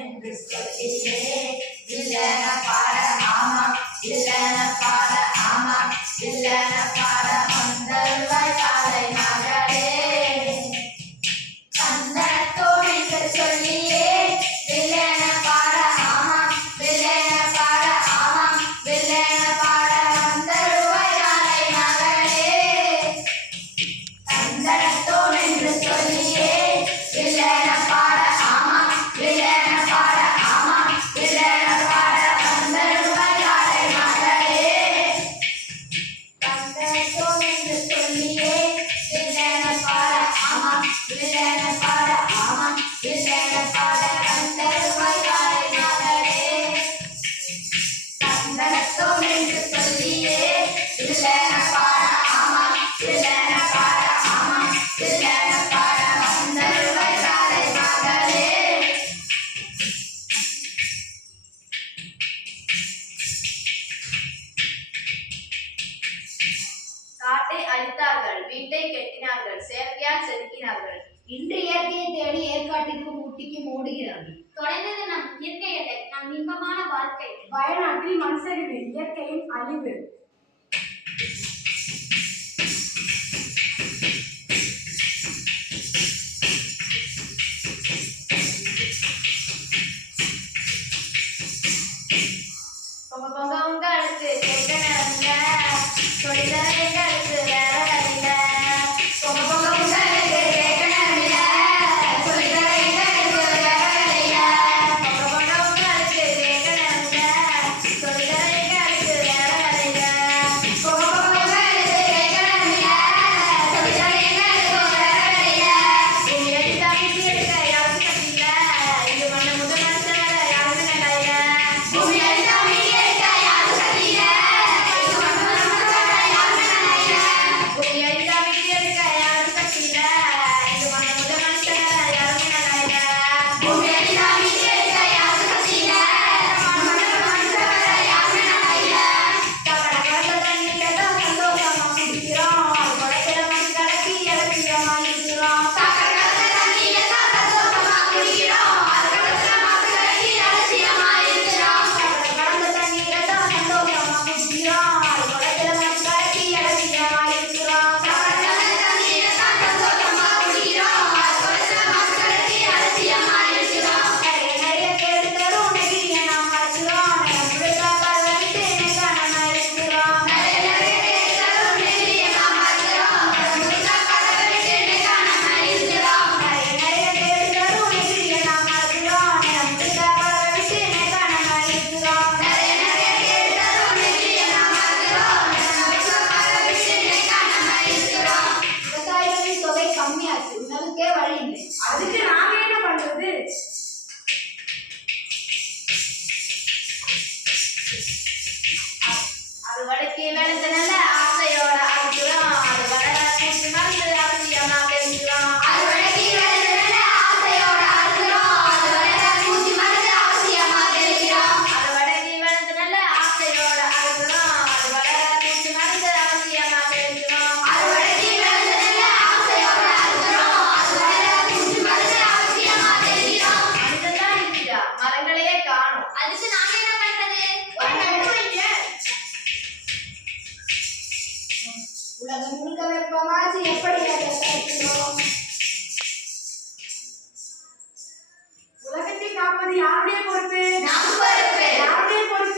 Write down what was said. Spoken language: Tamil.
என்று சொல்லியே இல்லன பாட ஆமா இல்லன பாட ஆமா இல்லன பாட வந்தருவாய் காலை மகளே சந்தனத்தோடு என்று சொல்லியே இல்லன பாட ஆமா இல்லன பாட ஆமா இல்லன பாட வந்தருவாய் காலை மகளே சந்தனத்தோடு என்று சொல்லியே இல்லன பாட ஆமா இல்லன பாட ஆமா இல்லன பாட வந்தருவாய் காலை மகளே சந்தனத்தோடு என்று சொல்லியே இல்லன பாட ஆமா இல்லன பாட ஆமா இல்லன பாட வந்தருவாய் காலை மகளே சந்தனத்தோடு என்று சொல்லியே இல்லன பாட ஆமா இல்லன பாட ஆமா இல்லன பாட வந்தருவாய் காலை மகளே காட்டை அழித்தார்கள் வீட்டை கட்டினார்கள் செயற்கையால் செதுக்கினார்கள் இன்று இயற்கையை தேடி ஏற்காட்டிற்கும் ஊட்டிக்கும் ஓடுகிறார்கள். தொலைந்தது நம் இயற்கை எல்லை நம் இன்பமான வாழ்க்கை. வயநாட்டில் மண் சரிவு இயற்கையின் அழிவு. பொங்க பொங்க உங்களுக்கு கேட்க நேரமில்ல சொல்லித்தர எங்களுக்கு வேற வழியில பொங்க பொங்க உங்களுக்கு கேட்க நேரமில்ல சொல்லித்தர எங்களுக்கு வேற வழியில பொங்க பொங்க உங்களுக்கு கேட்க நேரமில்ல சொல்லித்தர எங்களுக்கு வேற வழியில பொங்க பொங்க உங்களுக்கு கேட்க நேரமில்ல சொல்லித்தர எங்களுக்கு வேற வழியில பூமி அடித்தா மிட்டி எடுக்க யாரும் கட்டில இது மண்ண முதல் மனுஷன் வேற யாருமே நிலையில பூமி அடித்தா மிட்டி எடுக்க யாரும் கட்டில இது மண்ண முதல் மனுஷன் வேற யாருமே நிலையில பூமி அடித்தா மிட்டி எடுக்க யாரும் கட்டில இது மண்ண முதல் மனுஷன் வேற யாருமே நிலையில பூமி அடித்தா மிட்டி எடுக்க யாரும் கட்டில மண்ண முதல் மனுஷன் வேற யாருமே நிலையில கபட கலந்த தண்ணியில தான் சந்தோஷமா குடிக்கிறோம் அது குடத்துல மண் கலக்கி இலக்கியமா இருக்கிறோம் கபட கலந்த தண்ணியில தான் சந்தோஷமா குடிக்கிறோம் அது குடத்துல மண் கலக்கி இலக்கியமா இருக்கிறோம் கபட கலந்த தண்ணியில தான் சந்தோஷமா குடிக்கிறோம் அது குடத்துல மண் கலக்கி இலக்கியமா இருக்கிறோம் கபட கலந்த தண்ணியில தான் சந்தோஷமா குடிக்கிறோம் அது குடத்துல மண் கலக்கி இலக்கியமா இருக்கிறோம் நிறைய நிறைய கேடு தரும் நெகிழிய நாம் மறைக்கிறோம் நம்ம முழுக்கா பரவலிட்டு நெகாணமா இருக்கிறோம் நிறைய நிறைய கேடு தரும் நெகிழிய நாம் மறைக்கிறோம் நம்ம முழுக்கா பரவலிட்டு நெகாணமா இருக்கிறோம் நிறைய நிறைய கேடு தரும் நெகிழிய நாம் மறைக்கிறோம் நம்ம முழுக்கா பரவலிட்டு நெகாணமா இருக்கிறோம் நிறைய நிறைய கேடு தரும் நெகிழிய நாம் மறைக்கிறோம் நம்ம முழுக்கா பரவலிட்டு நெகாணமா இருக்கிறோம் விவசாயிகளின் தொகை கம்மியாச்சு. உணவுக்கே வழி இல்லை. அதுக்கு நாங்க என்ன பண்றது? அறுவடைக்கு விளைஞ்ச நல்ல ஆசையோட அறுக்கிறோம் அது வளர கூட்டி மருந்து அவசியமா தெரிஞ்சுக்கிறோம் அறுவடைக்கு விளைஞ்ச நல்ல ஆசையோட அறுக்கிறோம் அது வளர கூட்டி மருந்து அவசியமா தெரிஞ்சுக்கிறோம் அறுவடைக்கு விளைஞ்ச நல்ல ஆசையோட அறுக்கிறோம் அது வளர கூட்டி மருந்து அவசியமா தெரிஞ்சுக்கிறோம் அறுவடைக்கு விளைஞ்ச நல்ல ஆசையோட அறுக்கிறோம் அது வளர கூட்டி மருந்து அவசியமா தெரிஞ்சுக்கிறோம் மனிதன் தான் இருக்கிறா மரங்களையே காணும் அதுக்கு நாங்க என்ன பண்றது? ஒரு நட்டு வைங்க உலகம் முழுக்க வெப்பமாச்சு. எப்படி அதை தடுக்கிறோம்? உலகத்தை காப்பது யாருடைய பொறுப்பு? நம் பொறுப்பு யாருடைய பொறுப்பு?